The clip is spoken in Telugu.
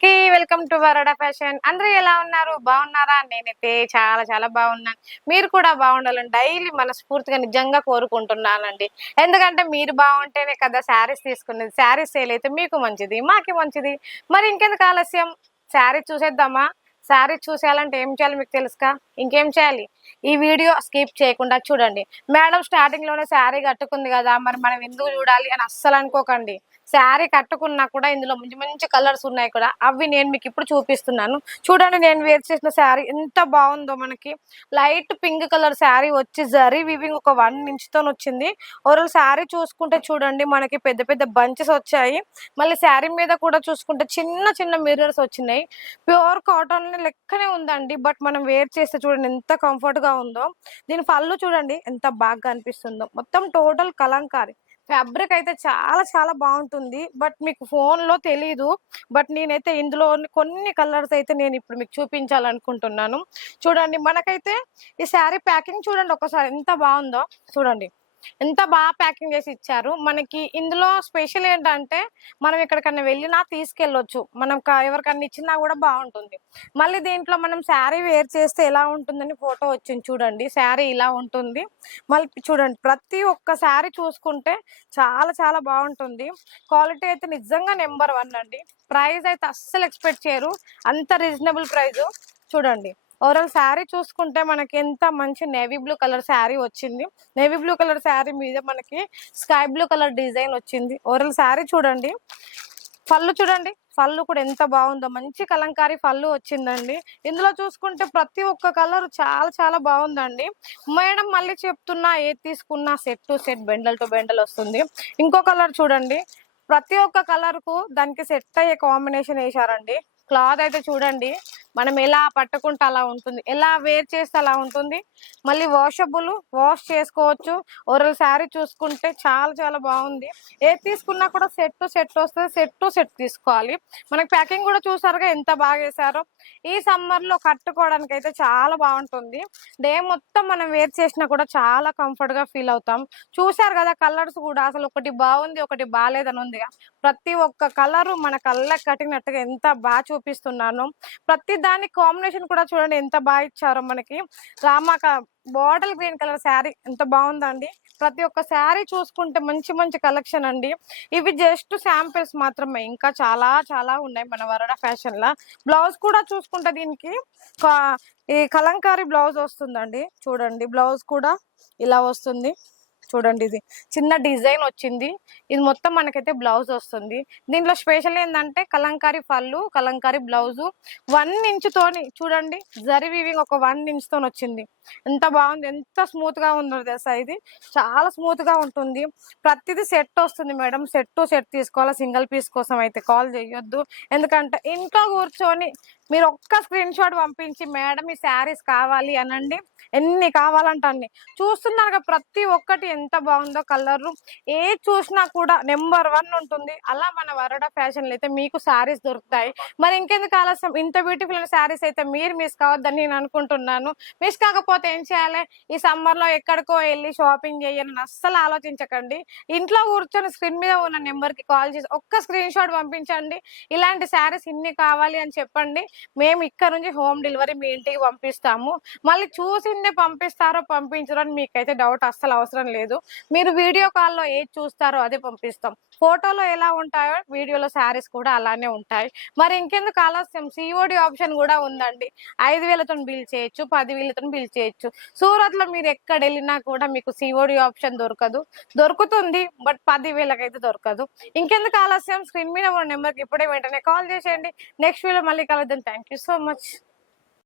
అందరికి వెల్కమ్ టు వరడా ఫ్యాషన్. అందరూ ఎలా ఉన్నారు? బాగున్నారా? నేనైతే చాలా చాలా బాగున్నాను. మీరు కూడా బాగుండాలని డైలీ మనస్ఫూర్తిగా నిజంగా కోరుకుంటున్నానండి. ఎందుకంటే మీరు బాగుంటేనే కదా శారీస్ తీసుకునేది. శారీస్ సేల్ అయితే మీకు మంచిది, మాకి మంచిది. మరి ఇంకెందుకు ఆలస్యం, శారీ చూసేద్దామా? శారీ చూసేయాలంటే ఏం చేయాలి మీకు తెలుసుగా? ఇంకేం చేయాలి, ఈ వీడియో స్కిప్ చేయకుండా చూడండి. మేడం స్టార్టింగ్ లోనే శారీ కట్టుకుంది కదా, మరి మనం ఎందుకు చూడాలి అని అస్సలు అనుకోకండి. శారీ కట్టుకున్నా కూడా ఇందులో మంచి మంచి కలర్స్ ఉన్నాయి కూడా, అవి నేను మీకు ఇప్పుడు చూపిస్తున్నాను. చూడండి, నేను వేర్ చేసిన శారీ ఎంత బాగుందో. మనకి లైట్ పింక్ కలర్ శారీ వచ్చి జరీ వీవింగ్ ఒక 1 ఇంచ్తో వచ్చింది. ఓవరాల్ శారీ చూసుకుంటే చూడండి, మనకి పెద్ద పెద్ద బంచెస్ వచ్చాయి. మళ్ళీ శారీ మీద కూడా చూసుకుంటే చిన్న చిన్న మిర్రర్స్ వచ్చినాయి. ప్యూర్ కాటన్ లెక్కనే ఉందండి. బట్ మనం వేర్ చేస్తే చూడండి ఎంత కంఫర్ట్ గా ఉందో. దీని పళ్ళు చూడండి ఎంత బాగా అనిపిస్తుందో. మొత్తం టోటల్ కలంకారీ ఫ్యాబ్రిక్ అయితే చాలా చాలా బాగుంటుంది. బట్ మీకు ఫోన్ లో తెలీదు. బట్ నేనైతే ఇందులో కొన్ని కలర్స్ అయితే నేను ఇప్పుడు మీకు చూపించాలనుకుంటున్నాను. చూడండి, మనకైతే ఈ శారీ ప్యాకింగ్ చూడండి ఒకసారి ఎంత బాగుందో. చూడండి ఎంత బాగా ప్యాకింగ్ చేసి ఇచ్చారు. మనకి ఇందులో స్పెషల్ ఏంటంటే, మనం ఎక్కడికన్నా వెళ్ళినా తీసుకెళ్ళొచ్చు. మనం ఎవరికన్నా ఇచ్చినా కూడా బాగుంటుంది. మళ్ళీ దీంట్లో మనం శారీ వేర్ చేస్తే ఎలా ఉంటుందని ఫోటో వచ్చింది చూడండి. శారీ ఇలా ఉంటుంది. మళ్ళీ చూడండి, ప్రతి ఒక్క శారీ చూసుకుంటే చాలా చాలా బాగుంటుంది. క్వాలిటీ అయితే నిజంగా నెంబర్ 1 అండి. ప్రైస్ అయితే అస్సలు ఎక్స్పెక్ట్ చేయరు, అంత రీజనబుల్ ప్రైస్. చూడండి, ఓవరాల్ శారీ చూసుకుంటే మనకి ఎంత మంచి నేవీ బ్లూ కలర్ శారీ వచ్చింది. నేవీ బ్లూ కలర్ శారీ మీద మనకి స్కై బ్లూ కలర్ డిజైన్ వచ్చింది. ఓవరాల్ శారీ చూడండి. పళ్ళు చూడండి, పళ్ళు కూడా ఎంత బాగుందో. మంచి కలంకారీ పళ్ళు వచ్చిందండి. ఇందులో చూసుకుంటే ప్రతి ఒక్క కలర్ చాలా చాలా బాగుందండి. మేడం మళ్ళీ చెప్తున్నా, ఏది తీసుకున్నా set to set, bundle to bundle వస్తుంది. ఇంకో కలర్ చూడండి, ప్రతి ఒక్క కలర్ కు దానికి సెట్ అయ్యే కాంబినేషన్ వేశారండి. క్లాత్ అయితే చూడండి, మనం ఎలా పట్టుకుంటే అలా ఉంటుంది, ఎలా వేర్ చేస్తే అలా ఉంటుంది. మళ్ళీ వాషబుల్, వాష్ చేసుకోవచ్చు. ఓవరాల్ శారీ చూసుకుంటే చాలా చాలా బాగుంది. ఏది తీసుకున్నా కూడా సెట్ టు సెట్ వస్తుంది. సెట్ టు సెట్ తీసుకోవాలి. మనకి ప్యాకింగ్ కూడా చూసారుగా ఎంత బాగా వేసారో. ఈ సమ్మర్ లో కట్టుకోవడానికి అయితే చాలా బాగుంటుంది. డే మొత్తం మనం వేర్ చేసినా కూడా చాలా కంఫర్ట్ గా ఫీల్ అవుతాం. చూసారు కదా కలర్స్ కూడా, అసలు ఒకటి బాగుంది ఒకటి బాగాలేదని ఉందిగా. ప్రతి ఒక్క కలరు మన కళ్ళకి కట్టినట్టుగా ఎంత బాగా చూపిస్తున్నాను. ప్రతి దాని కాంబినేషన్ కూడా చూడండి ఎంత బాగా ఇచ్చారో. మనకి రామాక బాటిల్ గ్రీన్ కలర్ శారీ ఎంత బాగుందండి. ప్రతి ఒక్క శారీ చూసుకుంటే మంచి మంచి కలెక్షన్ అండి. ఇవి జస్ట్ శాంపిల్స్ మాత్రమే, ఇంకా చాలా చాలా ఉన్నాయి మన వరడా ఫ్యాషన్ లా. బ్లౌజ్ కూడా చూసుకుంటే దీనికి ఈ కలంకారీ బ్లౌజ్ వస్తుందండి. చూడండి, బ్లౌజ్ కూడా ఇలా వస్తుంది. చూడండి, ఇది చిన్న డిజైన్ వచ్చింది. ఇది మొత్తం మనకైతే బ్లౌజ్ వస్తుంది. దీంట్లో స్పెషల్ ఏంటంటే కలంకారీ పళ్ళు, కలంకారీ బ్లౌజు 1 ఇంచ్ తోని చూడండి, జరీ వీవింగ్ ఒక 1 ఇంచ్ తోని వచ్చింది. ఎంత బాగుంది, ఎంత స్మూత్ గా ఉందో తెలుసా. ఇది చాలా స్మూత్ గా ఉంటుంది. ప్రతిదీ సెట్ వస్తుంది మేడం. సెట్ టు సెట్ తీసుకోవాలా. సింగిల్ పీస్ కోసం అయితే కాల్ చేయొద్దు. ఎందుకంటే ఇంట్లో కూర్చొని మీరు ఒక్క స్క్రీన్ షాట్ పంపించి, మేడం ఈ శారీస్ కావాలి అనండి, ఎన్ని కావాలంటే అన్ని. చూస్తున్నారు ప్రతి ఒక్కటి ఎంత బాగుందో. కలర్ ఏ చూసినా కూడా నెంబర్ 1 ఉంటుంది. అలా మన వరడా ఫ్యాషన్లు అయితే మీకు శారీస్ దొరుకుతాయి. మరి ఇంకెందుకు ఆలస్యం, ఇంత బ్యూటిఫుల్ శారీస్ అయితే మీరు మిస్ కావద్దని నేను అనుకుంటున్నాను. మిస్ కాకపోతే ఏం చేయాలి, ఈ సమ్మర్ లో ఎక్కడికో వెళ్ళి షాపింగ్ చేయాలని అస్సలు ఆలోచించకండి. ఇంట్లో కూర్చొని స్క్రీన్ మీద ఉన్న నెంబర్ కి కాల్ చేసి ఒక్క స్క్రీన్ షాట్ పంపించండి. ఇలాంటి శారీస్ ఇన్ని కావాలి అని చెప్పండి. మేము ఇక్కడ నుంచి హోమ్ డెలివరీ మీ ఇంటికి పంపిస్తాము. మళ్ళీ చూసిందే పంపిస్తారో పంపించరో అని మీకైతే డౌట్ అస్సలు అవసరం లేదు. మీరు వీడియో కాల్లో ఏది చూస్తారో అదే పంపిస్తాం. ఫోటోలో ఎలా ఉంటాయో వీడియోలో శారీస్ కూడా అలానే ఉంటాయి. మరి ఇంకెందుకు ఆలస్యం, సిఓడి ఆప్షన్ కూడా ఉందండి. 5,000తో బిల్ చేయొచ్చు, 10,000తో బిల్ చేయొచ్చు. సూరత్ లో మీరు ఎక్కడ వెళ్ళినా కూడా మీకు సిఓడి ఆప్షన్ దొరకదు. దొరుకుతుంది బట్ 10,000కి అయితే దొరకదు. ఇంకెందుకు ఆలస్యం, స్క్రీన్ మీద ఉన్న నెంబర్కి ఇప్పుడే వెంటనే కాల్ చేసేయండి. నెక్స్ట్ వీడియో మళ్ళీ కలుద్దాం. Thank you so much.